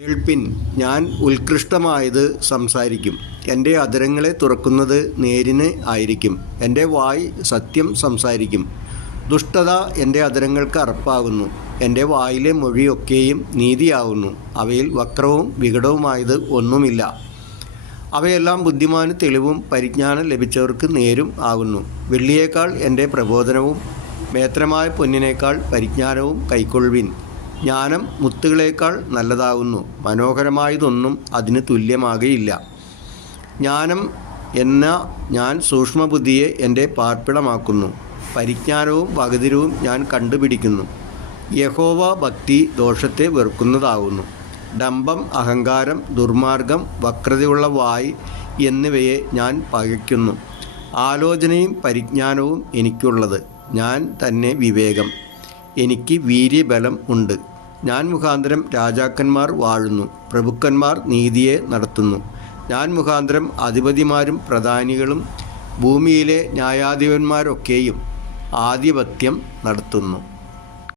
കേൾപ്പിൻ. ഞാൻ ഉത്കൃഷ്ടമായത് സംസാരിക്കും. എന്റെ അതിരങ്ങളെ തുറക്കുന്നത് നേരിന് ആയിരിക്കും. എന്റെ വായ് സത്യം സംസാരിക്കും. ദുഷ്ടത എന്റെ അതിരങ്ങൾക്ക് അറപ്പാകുന്നു. എന്റെ വായിലെ മൊഴിയൊക്കെയും നീതിയാകുന്നു. അവയിൽ വക്രവും വികടവുമായത് ഒന്നുമില്ല. അവയെല്ലാം ബുദ്ധിമാന് തെളിവും പരിജ്ഞാനം ലഭിച്ചവർക്ക് നേരും ആകുന്നു. വെള്ളിയേക്കാൾ എന്റെ പ്രബോധനവും മേത്രമായ പൊന്നിനേക്കാൾ പരിജ്ഞാനവും കൈക്കൊള്ളുവിൻ. ജ്ഞാനം മുത്തുകളേക്കാൾ നല്ലതാകുന്നു. മനോഹരമായതൊന്നും അതിന് തുല്യമാകയില്ല. ജ്ഞാനം എന്ന ഞാൻ സൂക്ഷ്മബുദ്ധിയെ എന്റെ പാർപ്പിടമാക്കുന്നു. പരിജ്ഞാനവും വകതിരവും ഞാൻ കണ്ടുപിടിക്കുന്നു. യഹോവ ഭക്തി ദോഷത്തെ വെറുക്കുന്നതാകുന്നു. ഡംബം അഹങ്കാരം ദുർമാർഗം വക്രതയുള്ള വായ് എന്നിവയെ ഞാൻ പകയ്ക്കുന്നു. ആലോചനയും പരിജ്ഞാനവും എനിക്കുള്ളത്. ഞാൻ തന്നെ വിവേകം. എനിക്ക് വീര്യബലം ഉണ്ട്. ഞാൻ മുഖാന്തരം രാജാക്കന്മാർ വാഴുന്നു. പ്രഭുക്കന്മാർ നീതിയെ നടത്തുന്നു. ഞാൻ മുഖാന്തരം അധിപതിമാരും പ്രധാനികളും ഭൂമിയിലെ ന്യായാധിപന്മാരൊക്കെയും ആധിപത്യം നടത്തുന്നു.